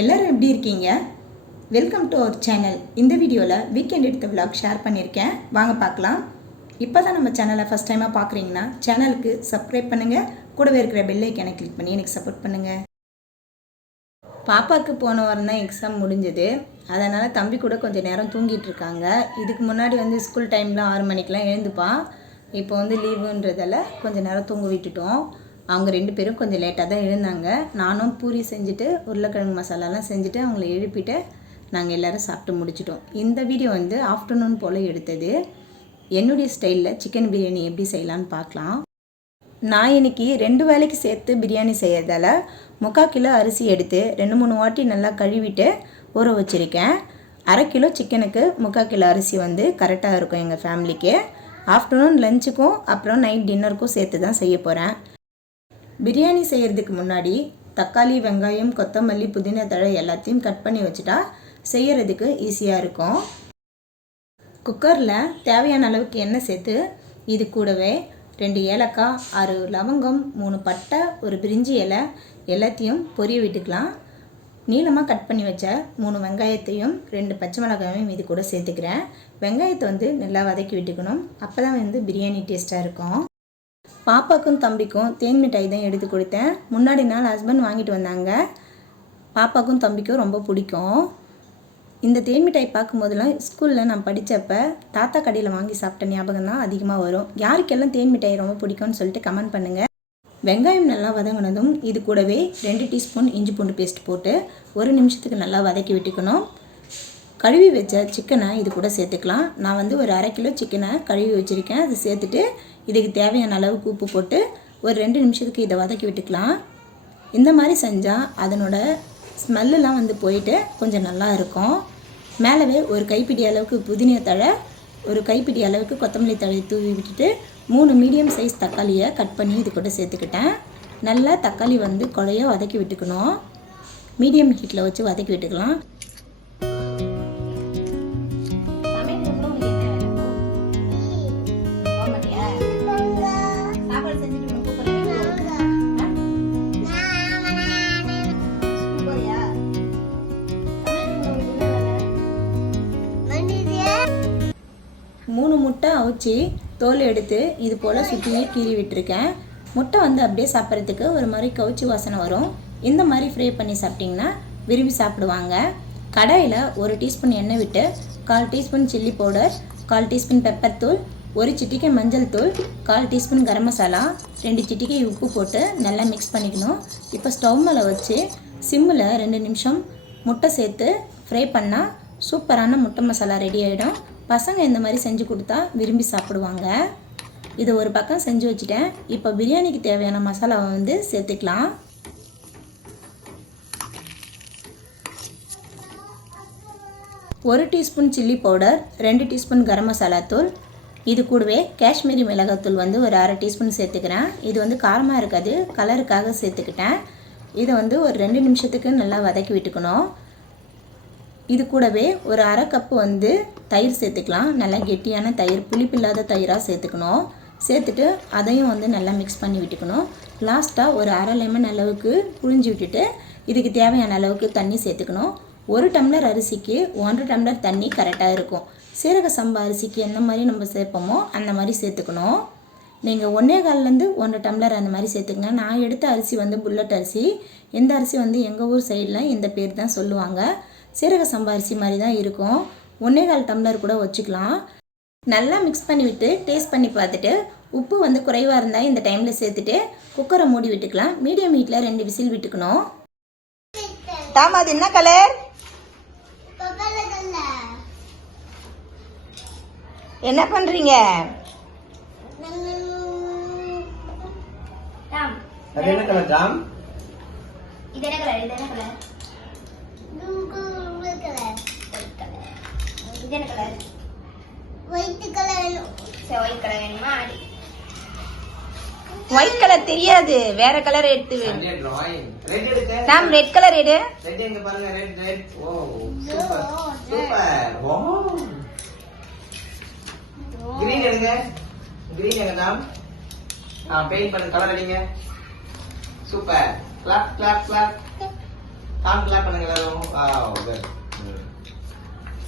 எல்லாரும் எப்படி இருக்கீங்க? Welcome to our channel. இந்த வீடியோவில் வீக்கெண்ட் எடுத்த விலாக் ஷேர் பண்ணியிருக்கேன். வாங்க பார்க்கலாம். இப்போ தான் நம்ம சேனலை ஃபஸ்ட் டைமாக பார்க்குறீங்கன்னா சேனலுக்கு சப்ஸ்கிரைப் பண்ணுங்கள். கூடவே இருக்கிற பெல் ஐக்கானை கிளிக் பண்ணி எனக்கு சப்போர்ட் பண்ணுங்கள். பாப்பாவுக்கு போன வாரம் தான் எக்ஸாம் முடிஞ்சது. அதனால் தம்பி கூட கொஞ்சம் நேரம் தூங்கிட்டு இருக்காங்க. இதுக்கு முன்னாடி ஸ்கூல் டைமில் 6 மணிக்கெலாம் எழுந்துப்பான். இப்போ லீவுன்றதால கொஞ்சம் நேரம் தூங்க விட்டுட்டோம். அவங்க 2 பேரும் கொஞ்சம் லேட்டாக தான் எழுந்தாங்க. நானும் பூரி செஞ்சுட்டு உருளைக்கிழங்கு மசாலாலாம் செஞ்சுட்டு அவங்கள எழுப்பிட்டு நாங்கள் எல்லோரும் சாப்பிட்டு முடிச்சிட்டோம். இந்த வீடியோ ஆஃப்டர்நூன் போல் எடுத்தது. என்னுடைய ஸ்டைலில் சிக்கன் பிரியாணி எப்படி செய்யலான்னு பார்க்கலாம். நான் இன்றைக்கி 2 வேளைக்கு சேர்த்து பிரியாணி செய்யறதால 3/4 கிலோ அரிசி எடுத்து 2-3 வாட்டி நல்லா கழுவிட்டு ஊற வச்சுருக்கேன். 1/2 கிலோ சிக்கனுக்கு 3/4 கிலோ அரிசி கரெக்டாக இருக்கும் எங்கள் ஃபேமிலிக்கு. ஆஃப்டர்நூன் லஞ்சுக்கும் அப்புறம் நைட் டின்னருக்கும் சேர்த்து தான் செய்ய போகிறேன். பிரியாணி செய்கிறதுக்கு முன்னாடி தக்காளி, வெங்காயம், கொத்தமல்லி, புதினா தழை எல்லாத்தையும் கட் பண்ணி வச்சுட்டா செய்கிறதுக்கு ஈஸியாக இருக்கும். குக்கரில் தேவையான அளவுக்கு எண்ணெய் சேர்த்து இது கூடவே 2 ஏலக்காய், 6 லவங்கம், 3 பட்டை, 1 பிரிஞ்சி இலை எல்லாத்தையும் பொரிய விட்டுக்கலாம். நீளமாக கட் பண்ணி வச்ச 3 வெங்காயத்தையும் 2 பச்சை மிளகாயும் இது கூட சேர்த்துக்கிறேன். வெங்காயத்தை நல்லா வதக்கி விட்டுக்கணும். அப்போ தான் பிரியாணி டேஸ்ட்டாக இருக்கும். பாப்பாக்கும் தம்பிக்கும் தேன் மிட்டாய் தான் எடுத்து கொடுத்தேன். முன்னாடி நாள் ஹஸ்பண்ட் வாங்கிட்டு வந்தாங்க. பாப்பாக்கும் தம்பிக்கும் ரொம்ப பிடிக்கும். இந்த தேன் மிட்டாய் பார்க்கும்போதெல்லாம் ஸ்கூலில் நான் படித்தப்ப தாத்தா கடையில் வாங்கி சாப்பிட்ட ஞாபகம் தான் அதிகமாக வரும். யாருக்கெல்லாம் தேன் மிட்டாய் ரொம்ப பிடிக்கும்னு சொல்லிட்டு கமெண்ட் பண்ணுங்கள். வெங்காயம் நல்லா வதங்கினதும் இது கூடவே 2 டீஸ்பூன் இஞ்சி பூண்டு பேஸ்ட் போட்டு 1 நிமிஷத்துக்கு நல்லா வதக்கி விட்டுக்கணும். கழுவி வச்ச சிக்கனை இது கூட சேர்த்துக்கலாம். நான் ஒரு 1/2 கிலோ சிக்கனை கழுவி வச்சுருக்கேன். அதை சேர்த்துட்டு இதுக்கு தேவையான அளவுக்கு உப்பு போட்டு ஒரு 2 நிமிஷத்துக்கு இதை வதக்கி விட்டுக்கலாம். இந்த மாதிரி செஞ்சால் அதனோட ஸ்மெல்லாம் போயிட்டு கொஞ்சம் நல்லா இருக்கும். மேலவே ஒரு கைப்பிடி அளவுக்கு புதினா தழை, ஒரு கைப்பிடி அளவுக்கு கொத்தமல்லி தழை தூவி விட்டுட்டு 3 மீடியம் சைஸ் தக்காளியை கட் பண்ணி இது கூட சேர்த்துக்கிட்டேன். நல்லா தக்காளி குழைய வதக்கி விட்டுக்கணும். மீடியம் ஹீட்டில் வச்சு வதக்கி விட்டுக்கலாம். மூணு முட்டை அவிச்சு தோல் எடுத்து இது போல் சுற்றியே கீறி விட்டுருக்கேன். முட்டை அப்படியே சாப்பிட்றதுக்கு ஒரு மாதிரி கவுச்சி வாசனை வரும். இந்த மாதிரி ஃப்ரை பண்ணி சாப்பிட்டிங்கன்னா விரும்பி சாப்பிடுவாங்க. கடாயில் 1 டீஸ்பூன் எண்ணெய் விட்டு 1/4 teaspoon chilli powder, 1/4 teaspoon pepper தூள், 1 சிட்டிகை மஞ்சள் தூள், 1/4 டீஸ்பூன் கரம் மசாலா, 2 சிட்டிகை உப்பு போட்டு நல்லா மிக்ஸ் பண்ணிக்கணும். இப்போ ஸ்டவ் மேலே வச்சு சிம்மில் 2 நிமிஷம் முட்டை சேர்த்து ஃப்ரை பண்ணால் சூப்பரான முட்டை மசாலா ரெடி ஆகிடும். பசங்க இந்த மாதிரி செஞ்சு கொடுத்தா விரும்பி சாப்பிடுவாங்க. இது ஒரு பக்கம் செஞ்சு வச்சுட்டேன். இப்போ பிரியாணிக்கு தேவையான மசாலாவை சேர்த்துக்கலாம். ஒரு teaspoon chilli powder, 2 teaspoon garam masala தூள், இது கூடவே காஷ்மீரி மிளகாத்தூள் ஒரு 1/2 டீஸ்பூன் சேர்த்துக்கிறேன். இது காரமாக இருக்காது, கலருக்காக சேர்த்துக்கிட்டேன். இதை ஒரு 2 நிமிஷத்துக்கு நல்லா வதக்கி விட்டுக்கணும். இது கூடவே ஒரு 1/2 கப்பு தயிர் சேர்த்துக்கலாம். நல்லா கெட்டியான தயிர், புளிப்பில்லாத தயிராக சேர்த்துக்கணும். சேர்த்துட்டு அதையும் நல்லா மிக்ஸ் பண்ணி விட்டுக்கணும். லாஸ்ட்டாக ஒரு 1/2 லெமன் அளவுக்கு புழிஞ்சு விட்டுட்டு இதுக்கு தேவையான அளவுக்கு தண்ணி சேர்த்துக்கணும். 1 டம்ளர் அரிசிக்கு 1 டம்ளர் தண்ணி கரெக்டாக இருக்கும். சீரக சம்பா அரிசிக்கு எந்த மாதிரி நம்ம சேர்ப்போமோ அந்த மாதிரி சேர்த்துக்கணும். நீங்கள் 1.25 1 டம்ளர் அந்த மாதிரி சேர்த்துக்கங்க. நான் எடுத்த அரிசி புல்லட் அரிசி. இந்த அரிசி எங்கள் ஊர் சைடில் இந்த பேர் தான் சொல்லுவாங்க. சீரக சம்பா அரிசி மாதிரி தான் இருக்கும். 1.25 டம்ளர் கூட வச்சுக்கலாம். நல்லா மிக்ஸ் பண்ணிவிட்டு டேஸ்ட் பண்ணி பார்த்துட்டு உப்பு குறைவாக இருந்தால் இந்த டைமில் சேர்த்துட்டு குக்கரை மூடி விட்டுக்கலாம். மீடியம் ஹீட்டில் 2 விசில் விட்டுக்கணும். தாமா அது என்ன கலர்? என்ன பண்ணுறீங்க? அது என்ன கலர் ஜாம்? இது என்ன கலர்? இது என்ன கலர்? இது என்ன கலர்? White colour. சரி, ஒயிட் கலர் வேணுமா? ஒயிட் கலர் தெரியாது, வேற கலர் எடுத்து ரெட் எடுங்க. நாம் ரெட் கலர் எடு. ரெட் எங்க பாருங்க, red. Oh super super. Oh green எடுங்க. கிரீன் எங்க நாம்? பெயிண்ட் பண்ண கலர் அடிங்க. Super. Clap clap clap. Tom clap பண்ணுங்க எல்லாரும். Wow good.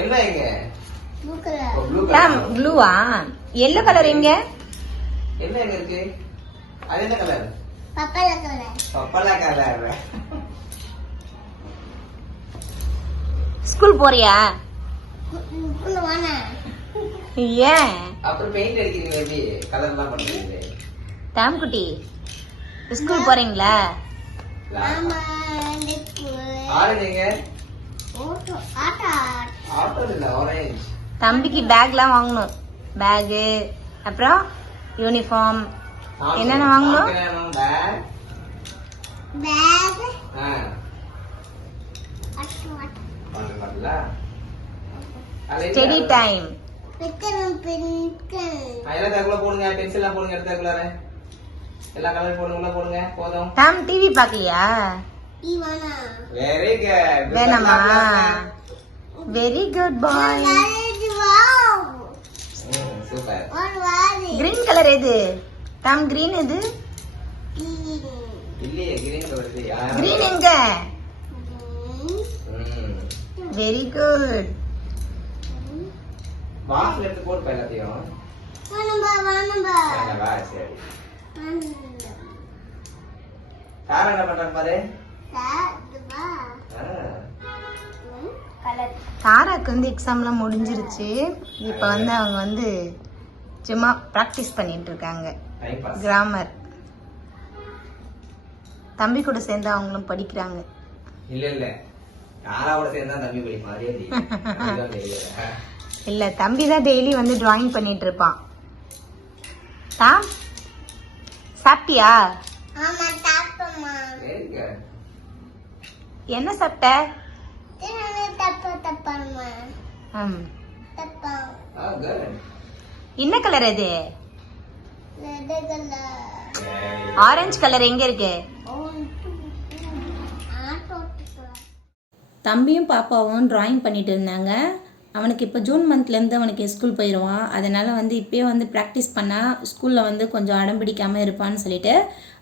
என்ன எங்க? Blue colour. Oh blue Tom colour. ப்ளூவா? எல்லோ கலர் எங்க? என்ன எங்க இருக்கு? அது என்ன colour? Purple colour. Purple colour. School போறியா? உள்ள வானா. ஏன் அப்புறம் பெயிண்ட் அடிக்கிறீங்க எப்படி? கலர்லாம் பண்ணுவீங்க. டாம் குட்டி ஸ்கூல் போறீங்களா? ஆமா எனக்கு ஆரஞ்சு எங்க? ஓட்டோ ஆட்டா. ஆட்டோ இல்ல ஆரஞ்சு. தம்பிக்கு பேக்லாம் வாங்கணும். பேகு அப்புறம் யூனிஃபார்ம் என்னென்ன வாங்கணும்? பேக். பேக் ஆ. அட்டோ அட்டோ. வாட்டர் பாட்டிலா? Study time. பெக்கன் பென்கன். எல்லா தகுல போடுங்க, பென்சில்லாம் போடுங்க எடுத்தாக்குள்ளார. எல்லா கலர் போடுங்க, உள்ள போடுங்க போதும். டாம் டிவி பார்க்கலையா? ஈவானா. Very good. வேணாமா? Very good boy. வாரேஜ் வாவ். சூப்பர். ஒன் வாரே. கிரீன் கலர் எது? டாம் கிரீன் எது? இல்லையே கிரீன் கலர் இல்லையா? கிரீன் எங்க? Very good. பாக்ஸ்ல எடுத்து போட்டு எல்லாத்தையும். வானம்பா வானம்பா. வா சரி. சார் என்ன பண்றாங்க பாரு. சாதுவா. கலர். தாராக்கு வந்து எக்ஸாம்லாம் முடிஞ்சிருச்சு. இப்போ வந்து அவங்க வந்து சும்மா ப்ராக்டிஸ் பண்ணிட்டு இருக்காங்க டைம் பாஸ். கிராமர். தம்பி கூட சேர்ந்து அவங்களும் படிக்கிறாங்க. இல்ல இல்ல யாராவோட சேர்ந்தா தம்பி படி மாதிரியே தெரியல. இல்ல தம்பி தான் டெய்லி வந்து டிராயிங் பண்ணிட்டு இருப்பான். தாம் சாப்பிட்டியா? ஆமா தாப்பமா. Very good. என்ன சாப்பிட்ட? தினமே தப்ப தப்பமா. தப்பா. ஆ குட். என்ன கலர் அது? Red colour. ஆரஞ்சு கலர் எங்க இருக்கு? ஆட்டோ. தம்பியும் பாப்பாவும் டிராயிங் பண்ணிட்டு இருந்தாங்க. அவனுக்கு இப்போ ஜூன் மந்த்லேருந்து அவனுக்கு ஸ்கூல் போயிடுவான். அதனால் வந்து இப்போயே வந்து ப்ராக்டிஸ் பண்ணால் ஸ்கூலில் வந்து கொஞ்சம் அடம் பிடிக்காமல் இருப்பான்னு சொல்லிட்டு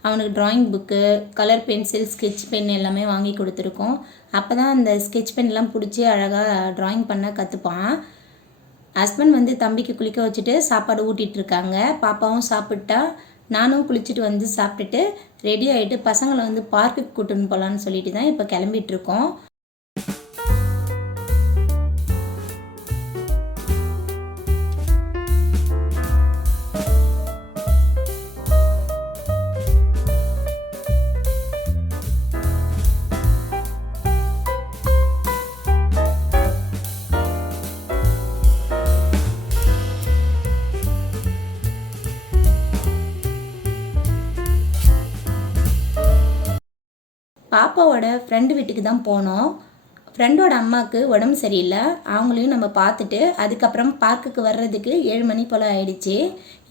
அவனுக்கு drawing book, colour pencil, sketch pen எல்லாமே வாங்கி கொடுத்துருக்கோம். அப்போ தான் அந்த ஸ்கெட்ச் பென்லாம் பிடிச்சி அழகாக டிராயிங் பண்ண கற்றுப்பான். ஹஸ்பண்ட் வந்து தம்பிக்கு குளிக்க வச்சுட்டு சாப்பாடு ஊட்டிகிட்ருக்காங்க. பாப்பாவும் சாப்பிட்டா. நானும் குளிச்சுட்டு வந்து சாப்பிட்டுட்டு ரெடி ஆகிட்டு பசங்களை வந்து பார்க்குக்கு கூட்டின்னு போகலான்னு சொல்லிட்டு தான் இப்போ கிளம்பிகிட்ருக்கோம். பாப்பாவோட ஃப்ரெண்டு வீட்டுக்கு தான் போனோம். ஃப்ரெண்டோட அம்மாவுக்கு உடம்பு சரியில்லை. அவங்களையும் நம்ம பார்த்துட்டு அதுக்கப்புறம் பார்க்குக்கு வர்றதுக்கு 7 மணி போல் ஆயிடுச்சு.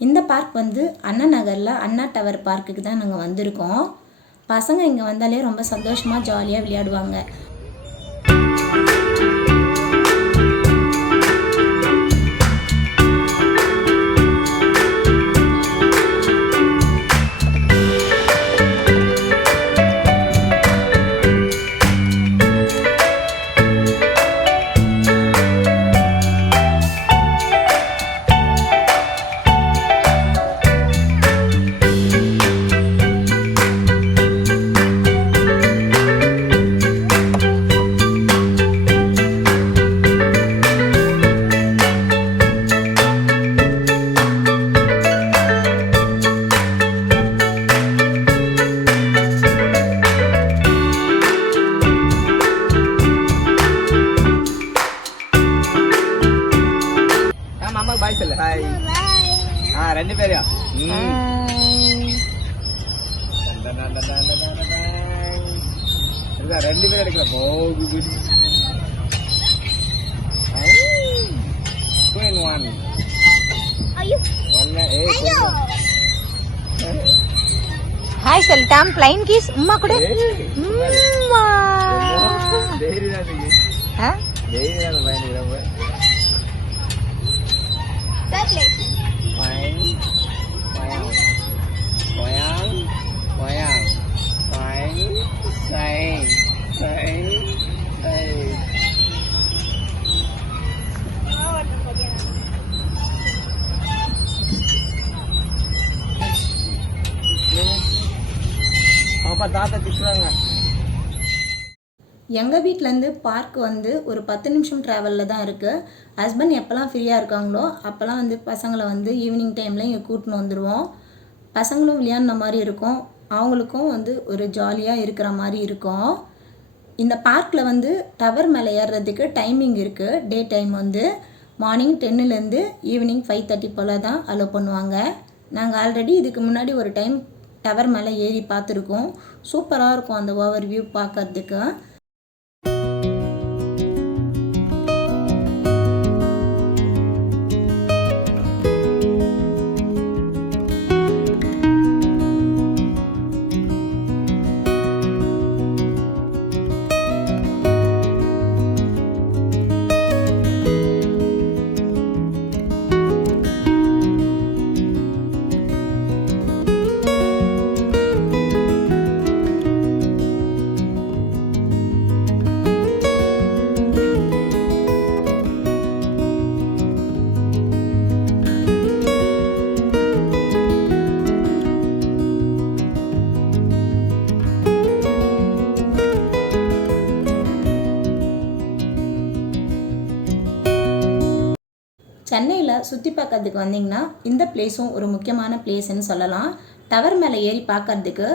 இந்த பார்க் வந்து அண்ணா நகரில் அண்ணா டவர் பார்க்குக்கு தான் நாங்கள் வந்திருக்கோம். பசங்க இங்கே வந்தாலே ரொம்ப சந்தோஷமாக ஜாலியாக விளையாடுவாங்க. மாமா பாய் சொல்லு. பாய். ரெண்டு பேரும். ரெண்டு பேரும் எடுக்கலாம். ஹாய் சொல்லிட்டாம். பிளைன் கீஸ் உம்மா கூட. Sayang. பாப்பா தாத்தா திட்டுறாங்க. எங்கள் வீட்டிலேருந்து பார்க் வந்து ஒரு 10 நிமிஷம் ட்ராவலில் தான் இருக்குது. ஹஸ்பண்ட் எப்போல்லாம் ஃப்ரீயாக இருக்காங்களோ அப்போல்லாம் வந்து பசங்களை வந்து ஈவினிங் டைமில் இங்கே கூட்டின்னு வந்துடுவோம். பசங்களும் விளையாடின மாதிரி இருக்கும், அவங்களுக்கும் வந்து ஒரு ஜாலியாக இருக்கிற மாதிரி இருக்கும். இந்த பார்க்கில் வந்து டவர் மேலே ஏறுறதுக்கு டைமிங் இருக்குது. டே டைம் வந்து மார்னிங் 10லேருந்து ஈவினிங் 5:30 போல் தான் அலோவ் பண்ணுவாங்க. நாங்கள் ஆல்ரெடி இதுக்கு முன்னாடி ஒரு டைம் டவர் மேலே ஏறி பார்த்துருக்கோம். சூப்பராக இருக்கும் அந்த ஓவர் வியூ பார்க்கறதுக்கு. சென்னையில் சுற்றி பார்க்கறதுக்கு வந்தீங்கன்னா இந்த பிளேஸும் ஒரு முக்கியமான பிளேஸ்ன்னு சொல்லலாம். டவர் மேலே ஏறி பார்க்கறதுக்கு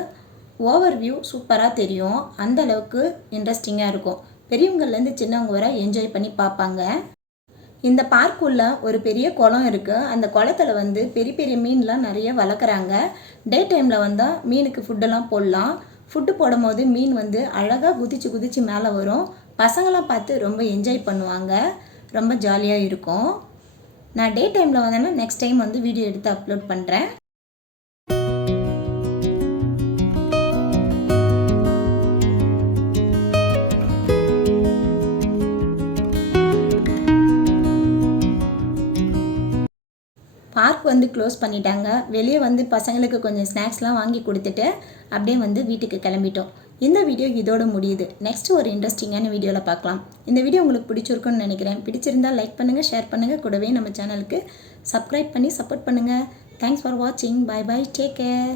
ஓவர் வியூ சூப்பராக தெரியும். அந்த அளவுக்கு இன்ட்ரெஸ்டிங்காக இருக்கும். பெரியவங்கள்லேருந்து சின்னவங்க வரை என்ஜாய் பண்ணி பார்ப்பாங்க. இந்த பார்க்குள்ள ஒரு பெரிய குளம் இருக்குது. அந்த குளத்தில் வந்து பெரிய பெரிய மீன்லாம் நிறைய வளர்க்குறாங்க. டே டைமில் வந்தால் மீனுக்கு ஃபுட்டெல்லாம் போடலாம். ஃபுட்டு போடும் போது மீன் வந்து அழகாக குதிச்சு குதிச்சு மேலே வரும். பசங்களாம் பார்த்து ரொம்ப என்ஜாய் பண்ணுவாங்க. ரொம்ப ஜாலியாக இருக்கும். நான் டே டைமில் வந்தேன்னா நெக்ஸ்ட் டைம் வந்து வீடியோ எடுத்து அப்லோட் பண்ணுறேன். பார்க் வந்து க்ளோஸ் பண்ணிட்டாங்க. வெளியே வந்து பசங்களுக்கு கொஞ்சம் ஸ்நாக்ஸ்லாம் வாங்கி கொடுத்துட்டு அப்படியே வந்து வீட்டுக்கு கிளம்பிட்டோம். இந்த வீடியோ இதோடு முடியுது. நெக்ஸ்ட் ஒரு இன்ட்ரெஸ்டிங்கான வீடியோவில் பார்க்கலாம். இந்த வீடியோ உங்களுக்கு பிடிச்சிருக்குன்னு நினைக்கிறேன். பிடிச்சிருந்தால் லைக் பண்ணுங்கள், ஷேர் பண்ணுங்கள், கூடவே நம்ம சேனலுக்கு சப்ஸ்கிரைப் பண்ணி சப்போர்ட் பண்ணுங்கள். தேங்க்ஸ் ஃபார் வாட்சிங். Bye bye, take care.